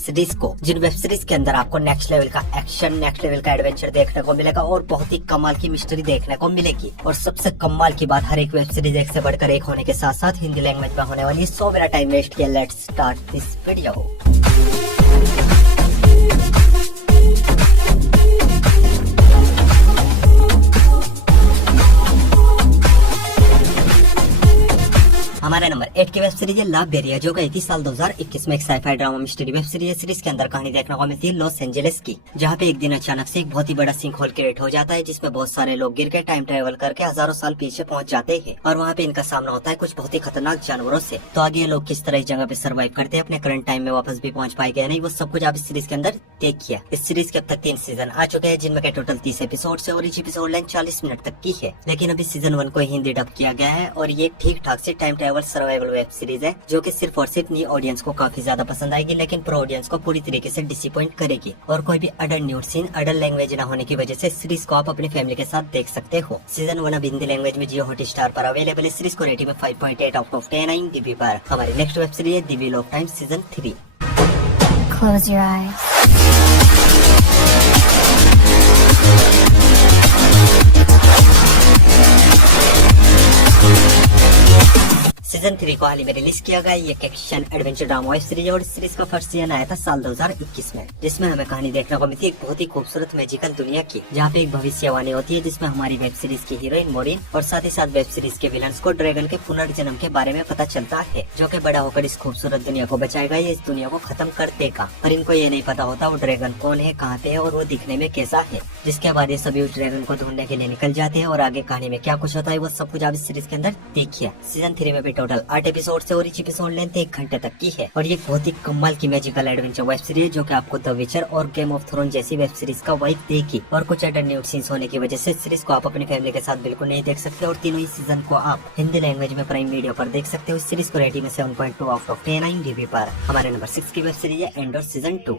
Series को, जिन web series के अंदर आपको नेक्स्ट लेवल का एक्शन, नेक्स्ट लेवल का एडवेंचर देखने को मिलेगा और बहुत ही कमाल की मिस्ट्री देखने को मिलेगी। और सबसे कमाल की बात, हर एक वेब सीरीज एक से बढ़कर एक होने के साथ साथ हिंदी लैंग्वेज में होने वाली। सो मेरा टाइम वेस्ट किया, लेट्स स्टार्ट दिस वीडियो। हमारा नंबर 8 की वेब सीरीज है ला बेरिया, जो गई थी साल 2021 में। एक sci-fi drama mystery web series है। सीरीज के अंदर कहानी देखने को मिलती है लॉस एंजेलिस की, जहाँ पे एक दिन अचानक से एक बहुत ही बड़ा सिंक होल क्रिएट हो जाता है, जिसमें बहुत सारे लोग गिर के टाइम ट्रेवल करके हजारों साल पीछे पहुंच जाते हैं और वहाँ पे इनका सामना होता है कुछ बहुत ही खतरनाक जानवरों से। तो आगे ये लोग किस तरह इस जगह पे सर्वाइव करते हैं, अपने करंट टाइम में वापस भी पहुंच पाए गए नहीं, वो सब कुछ आप इस सीरीज के अंदर देखिए। इस सीरीज के अब तक 3 सीजन आ चुके हैं, जिनमें के टोटल 30 एपिसोड है और इस एपिसोड लेंथ 40 मिनट तक की है। लेकिन अभी सीजन 1 को हिंदी डब किया गया है और ये ठीक ठाक से time travel survival web series है, जो कि सिर्फ और सिर्फ न्यू ऑडियंस को काफी ज्यादा पसंद आएगी, लेकिन प्रो ऑडियंस को पूरी तरीके से डिसअपॉइंट करेगी। और कोई भी adult nude scene, adult language न होने की वजह से सीरीज को आप अपनी फैमिली के साथ देख सकते हो। सीजन 1 अब हिंदी लैंग्वेज में जियो हॉटस्टार पर अवेलेबल है। सीरीज को रेटिंग में 5.8 आउट ऑफ 10 IMDb पर। हमारी नेक्स्ट वेब सीरीज है the wheel of time season 3। Close your eyes. Season 3 को हाल ही में रिलीज किया गया। ये action adventure drama web series और सीरीज का फर्स्ट सीजन आया था साल 2021 में, जिसमें हमें कहानी देखने को मिलती है एक बहुत ही खूबसूरत मैजिकल दुनिया की, जहाँ पे एक भविष्यवाणी होती है, जिसमें हमारी वेब सीरीज की हीरोइन मोरिन और साथ ही साथ वेब सीरीज के विलन्स को ड्रैगन के पुनर्जन्म के बारे में पता चलता है, जो कि बड़ा होकर इस खूबसूरत दुनिया को बचाएगा या इस दुनिया को खत्म कर देगा। पर इनको ये नहीं पता होता वो ड्रैगन कौन है, कहाँ पे है और वो दिखने में कैसा है। जिसके बाद ये सभी उस ड्रैगन को ढूंढने के लिए निकल जाते हैं और आगे कहानी में क्या कुछ होता है वो सब कुछ आप इस सीरीज के अंदर देखिए। सीजन 3 में भी टोटल 8 एपिसोड से और इस एपिसोड लेंथ 1 घंटे तक की है और ये बहुत ही कमाल की मैजिकल एडवेंचर वेब सीरीज, जो कि आपको द विचर और गेम ऑफ थ्रोन जैसी वेब सीरीज का वाइब देगी। और कुछ एडल्ट न्यूड सीन्स होने की वजह से सीरीज को आप अपनी फैमिली के साथ बिल्कुल नहीं देख सकते और तीनों ही सीजन को आप हिंदी लैंग्वेज में प्राइम वीडियो पर देख सकते हो। इस सीरीज को रेटिंग में 7.2 आउट ऑफ 10 IMDb पर। हमारे नंबर 6 की वेब सीरीज है एंडोर सीजन 2।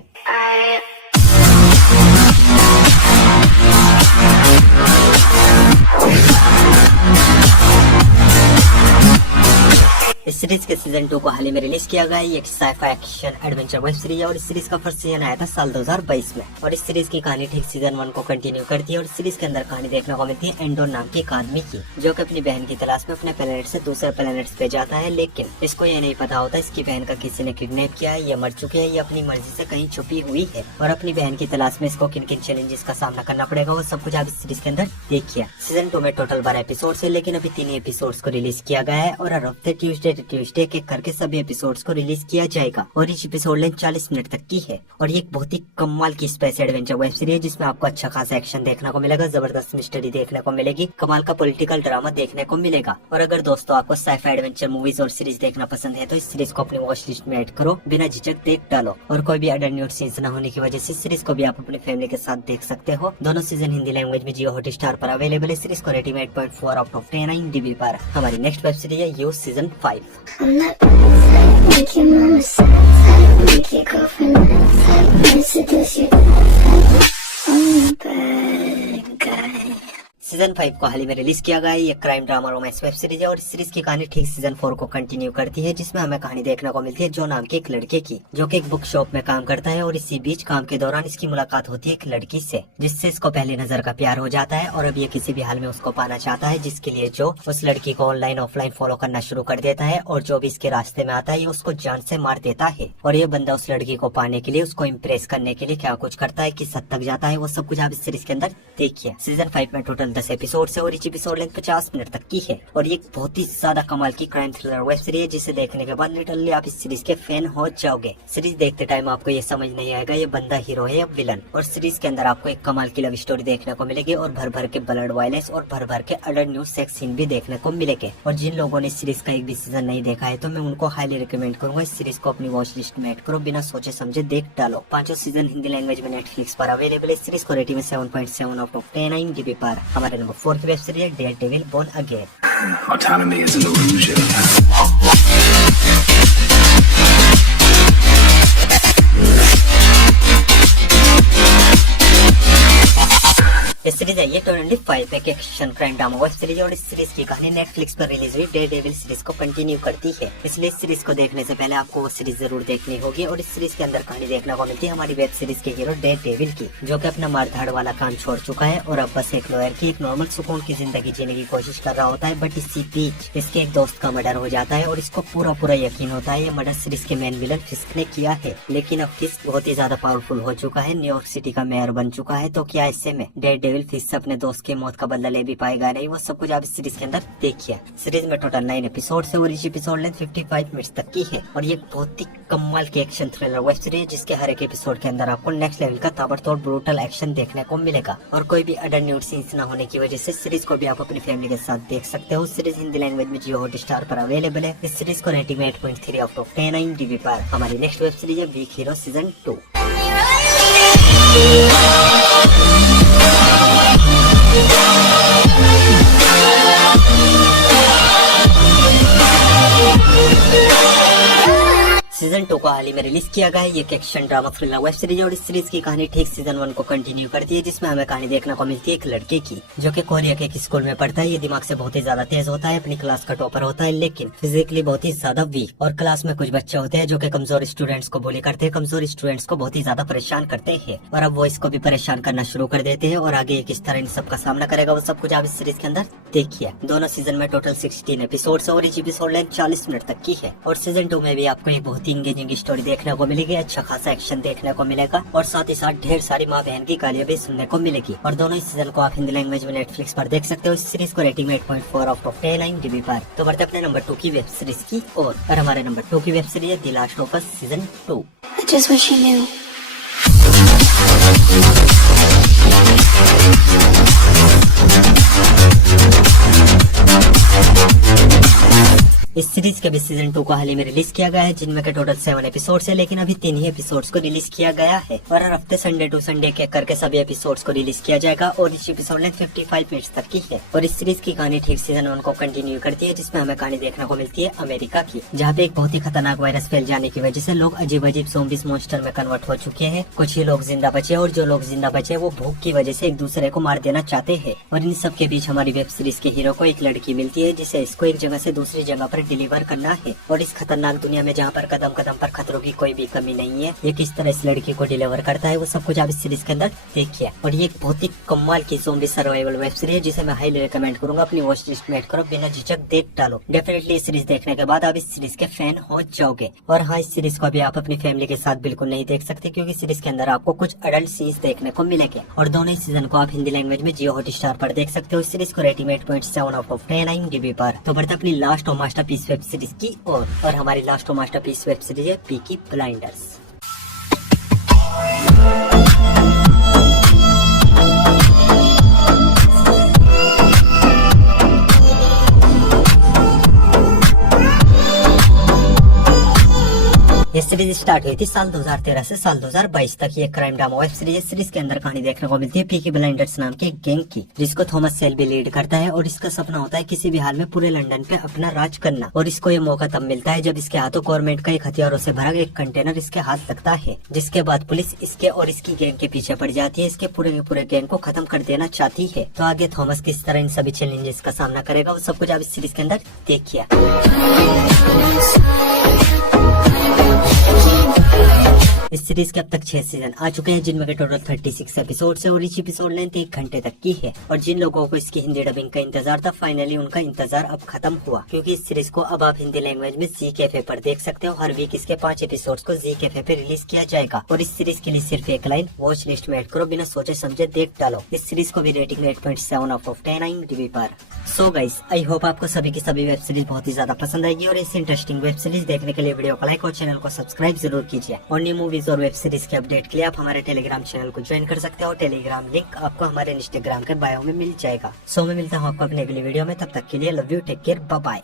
इस सीरीज के सीजन 2 को हाल ही में रिलीज किया गया। ये एक sci-fi action adventure web series है और इस सीरीज का फर्स्ट सीजन आया था साल 2022 में। और इस सीरीज की कहानी ठीक सीजन 1 को कंटिन्यू करती है और सीरीज के अंदर कहानी देखने को मिलती है एंडोर नाम की एक आदमी की, जो कि अपनी बहन की तलाश में अपने प्लेनेट से दूसरे प्लेनेट्स पे जाता है, लेकिन इसको ये नहीं पता होता इसकी बहन का किसी ने किडनैप किया है, ये मर चुकी है, ये अपनी मर्जी से कहीं छुपी हुई है। और अपनी बहन की तलाश में इसको किन किन चैलेंजेस का सामना करना पड़ेगा वो सब कुछ आप इस सीरीज के अंदर देखिए। सीजन 2 में टोटल 12 एपिसोड है, लेकिन अभी 3 एपिसोड को रिलीज किया गया है और हर हफ्ते ट्यूसडे के करके सभी एपिसोड्स को रिलीज किया जाएगा। और इस एपिसोड लेंथ 40 मिनट तक की है और ये एक बहुत ही कमाल की स्पेस एडवेंचर वेब सीरीज है, जिसमें आपको अच्छा खासा एक्शन देखने को मिलेगा, जबरदस्त मिस्ट्री देखने को मिलेगी, कमाल का पॉलिटिकल ड्रामा देखने को मिलेगा। और अगर दोस्तों आपको साइफाई एडवेंचर मूवीज और सीरीज देखना पसंद है तो इस सीरीज को अपनी वॉच लिस्ट में ऐड करो, बिना झिझक देख डालो। और कोई भी अडल्ट न्यूड सीन्स न होने की वजह से सीरीज को भी आप अपनी फैमिली के साथ देख सकते हो। दोनों सीजन हिंदी लैंग्वेज में जियो हॉटस्टार पर अवेलेबल है। सीरीज को रेटिंग 8.4 आउट ऑफ 10 IMDb पर। हमारी नेक्स्ट वेब सीरीज है you season 5। Make your mama sad, make your girlfriend mad, seduce you. I'm a bad guy. Season 5 को हाल ही में रिलीज किया गया। ये crime drama romance web series है और इस सीरीज की कहानी ठीक सीजन 4 को कंटिन्यू करती है, जिसमें हमें कहानी देखने को मिलती है जो नाम के एक लड़के की, जो कि एक बुक शॉप में काम करता है। और इसी बीच काम के दौरान इसकी मुलाकात होती है एक लड़की से, जिससे इसको पहली नजर का प्यार हो जाता है और अब ये किसी भी हाल में उसको पाना चाहता है, जिसके लिए जो उस लड़की को ऑनलाइन ऑफलाइन फॉलो करना शुरू कर देता है और जो भी इसके रास्ते में आता है ये उसको जान से मार देता है। और ये बंदा उस लड़की को पाने के लिए, उसको इम्प्रेस करने के लिए क्या कुछ करता है, किस हद तक जाता है, वो सब कुछ आप इस सीरीज के अंदर देखिए। सीजन 5 में टोटल 10 एपिसोड है और एपिसोड लेंथ 50 मिनट तक की है और ये बहुत ही ज्यादा कमाल की क्राइम थ्रिलर वेब सीरीज है, जिसे देखने के बाद लिटरली आप इस सीरीज के फैन हो जाओगे। सीरीज देखते टाइम आपको ये समझ नहीं आएगा ये बंदा हीरो है या विलन। और सीरीज के अंदर आपको एक कमाल की लव स्टोरी देखने को मिलेगी और भर भर के ब्लड वायलेंस और भर भर के अडल्ट न्यूड सेक्स सीन भी देखने को मिलेंगे। और जिन लोगों ने इस सीरीज का एक भी सीजन नहीं देखा है तो मैं उनको हाईली रिकमेंड करूंगा इस सीरीज को अपनी वॉच लिस्ट में ऐड करो, बिना सोचे समझे देख डालो। 5 सीजन हिंदी लैंग्वेज में नेटफ्लिक्स पर अवेलेबल है। सीरीज को रेटिंग में 7.7 आउट ऑफ 10 IMDb पर। हमारे नंबर 4 की वेब सीरीज है Daredevil Born Again. Autonomy is an illusion. इस सीरीज है ये 25 एक action crime drama web series और इस सीरीज की कहानी नेटफ्लिक्स पर रिलीज हुई डेयरडेविल सीरीज को कंटिन्यू करती है। इसलिए इस सीरीज को देखने से पहले आपको वो सीरीज जरूर देखनी होगी और इस सीरीज के अंदर कहानी देखने को मिलती है हमारी वेब सीरीज के हीरो डेयरडेविल की, जो कि अपना मारधाड़ वाला काम छोड़ चुका है और अब बस एक लॉयर की एक नॉर्मल सुकून की जिंदगी जीने की कोशिश कर रहा होता है। बट इसी बीच इसके एक दोस्त का मर्डर हो जाता है और इसको पूरा यकीन होता है ये मर्डर सीरीज के मेन विलन फिस्क ने किया है। लेकिन अब फिस्क बहुत ही ज्यादा पावरफुल हो चुका है, न्यूयॉर्क सिटी का मेयर बन चुका है। तो क्या इससे में डेयरडेविल फिस्क से अपने दोस्त की मौत का बदला ले भी पाएगा नहीं, वो सब कुछ आप इस सीरीज के अंदर देखिए। सीरीज में टोटल 9 एपिसोड है और इस एपिसोड लेंथ 55 मिनट्स तक की है और ये बहुत ही कमाल की एक्शन थ्रिलर वेब सीरीज जिसके हर एक एपिसोड के अंदर आपको नेक्स्ट लेवल का ताबड़तोड़ ब्रूटल एक्शन देखने को मिलेगा और कोई भी अडल्ट न्यूड सीन्स न होने की वजह से सीरीज को भी आप अपनी फैमिली के साथ देख सकते हो। सीरीज हिंदी लैंग्वेज में जियो हॉटस्टार पर अवेलेबल है। इस सीरीज को रेटिंग में 8.3 आउट ऑफ 10 IMDb पर। हमारी नेक्स्ट वेब सीरीज है वीक हीरो सीजन 2। सीजन 2 को हाल ही में रिलीज किया गया है। ये एक action drama thriller web series है और इस सीरीज की कहानी ठीक सीजन 1 को कंटिन्यू करती है, जिसमें हमें कहानी देखने को मिलती है एक लड़के की जो कि कोरिया के एक स्कूल में पढ़ता है। ये दिमाग से बहुत ही ज्यादा तेज होता है, अपनी क्लास का टॉपर होता है, लेकिन फिजिकली बहुत ही ज्यादा वीक। और क्लास में कुछ बच्चे होते हैं जो कि कमजोर स्टूडेंट्स को बुली करते हैं, कमजोर स्टूडेंट्स को बहुत ही ज्यादा परेशान करते हैं और अब वो इसको भी परेशान करना शुरू कर देते हैं। और आगे किस तरह इन सब का सामना करेगा वो सब कुछ आप इस सीरीज के अंदर देखिए। दोनों सीजन में टोटल 16 एपिसोड और इस एपिसोड लेंथ 40 मिनट तक की है और सीजन 2 में भी आपको एक बहुत ही इंगेजिंग स्टोरी देखने को मिलेगी, अच्छा खासा एक्शन देखने को मिलेगा और साथ ही साथ ढेर सारी माँ बहन की गालियां भी सुनने को मिलेगी। और दोनों इस सीजन को आप हिंदी लैंग्वेज में नेटफ्लिक्स पर देख सकते हो। इस सीरीज को रेटिंग में 8.4 आउट ऑफ 10 IMDb पर। तो बढ़ते अपने नंबर 2 की वेब सीरीज की और हमारे नंबर 2 की वेब सीरीज है the last of us season 2। I just wish you knew. इस सीरीज के भी सीजन 2 को हाल ही में रिलीज किया गया है, जिनमें के टोटल 7 एपिसोड्स है, लेकिन अभी 3 ही एपिसोड्स को रिलीज किया गया है और हर हफ्ते संडे टू संडे के करके सभी एपिसोड्स को रिलीज किया जाएगा और इस एपिसोड लेंथ 55 मिनट्स तक की है। और इस सीरीज की कहानी ठीक सीजन 1 को कंटिन्यू करती है, जिसमें हमें कहानी देखने को मिलती है अमेरिका की, जहाँ पे एक बहुत ही खतरनाक वायरस फैल जाने की वजह से लोग अजीब अजीब ज़ॉम्बीज़ मॉन्स्टर में कन्वर्ट हो चुके हैं। कुछ ही लोग जिंदा बचे और जो लोग जिंदा बचे वो भूख की वजह से एक दूसरे को मार देना चाहते हैं। और इन सब के बीच हमारी वेब सीरीज के हीरो को एक लड़की मिलती है, जिसे इसको एक जगह से दूसरी जगह पर डिलीवर करना है। और इस खतरनाक दुनिया में जहाँ पर कदम कदम पर खतरों की कोई भी कमी नहीं है, ये किस तरह इस लड़की को डिलीवर करता है वो सब कुछ आप इस सीरीज के अंदर देखिए। और ये एक बहुत ही कमाल की ज़ॉम्बी सर्वाइवल वेब सीरीज है, जिसे मैं हाईली रिकमेंड करूंगा। अपनी वॉच लिस्ट में ऐड करो, बिना झिझक देख डालो। डेफिनेटली इस सीरीज देखने के बाद आप इस सीरीज के फैन हो जाओगे। और हाँ, इस सीरीज को अभी आप अपनी फैमिली के साथ बिल्कुल नहीं देख सकते, क्योंकि सीरीज के अंदर आपको कुछ अडल्ट सीन्स देखने को मिलेंगे। और दोनों सीजन को आप हिंदी लैंग्वेज में जियो हॉटस्टार पर देख सकते हो। इस सीरीज को रेटिंग 8.7 आउट ऑफ 10 IMDb पर। तो बढ़ते अपनी लास्ट और मास्टरपीस वेब सीरीज की और हमारी लास्ट और मास्टरपीस वेब सीरीज है पीकी ब्लाइंडर्स। ये सीरीज स्टार्ट हुई थी साल 2013 से साल 2022 तक। ये crime drama web series series के अंदर कहानी देखने को मिलती है पीकी ब्लाइंडर्स नाम के एक गैंग की, जिसको थॉमस शेल्बी लीड करता है और इसका सपना होता है किसी भी हाल में पूरे लंदन पे अपना राज करना। और इसको ये मौका तब मिलता है जब इसके हाथों गवर्नमेंट का एक हथियारों से भरा एक कंटेनर इसके हाथ लगता है, जिसके बाद पुलिस इसके और इसकी गैंग के पीछे पड़ जाती है, इसके पूरे के पूरे गैंग को खत्म कर देना चाहती है। तो आगे थॉमस किस तरह इन सभी चैलेंजेस का सामना करेगा वो सब कुछ आप इस सीरीज के अंदर देखिए। इस सीरीज के अब तक 6 सीजन आ चुके हैं, जिनमें के टोटल 36 एपिसोड है और इस एपिसोड लेंथ 1 घंटे तक की है। और जिन लोगों को इसकी हिंदी डबिंग का इंतजार था, फाइनली उनका इंतजार अब खत्म हुआ, क्योंकि इस सीरीज को अब आप हिंदी लैंग्वेज में जी कैफे पर देख सकते हो। हर वीक इसके 5 एपिसोड्स को जी कैफे पे रिलीज किया जाएगा। और इस सीरीज के लिए सिर्फ एक लाइन, वॉच लिस्ट में ऐड करो, बिना सोचे समझे देख डालो। इस सीरीज को भी रेटिंग 8.7 आउट ऑफ 10 IMDb पर। सो गाइस, आई होप आपको सभी की सभी वेब सीरीज बहुत ही ज्यादा पसंद आएगी और इस इंटरेस्टिंग वेब सीरीज देखने के लिए वीडियो को लाइक और चैनल को सब्सक्राइब जरूर कीजिए। और न्यू मूवीज और वेब सीरीज के अपडेट के लिए आप हमारे टेलीग्राम चैनल को ज्वाइन कर सकते हो। टेलीग्राम लिंक आपको हमारे इंस्टाग्राम के बायो में मिल जाएगा। सो मैं मिलता हूँ आपको अपने अगली वीडियो में, तब तक के लिए love you, take care, bye bye.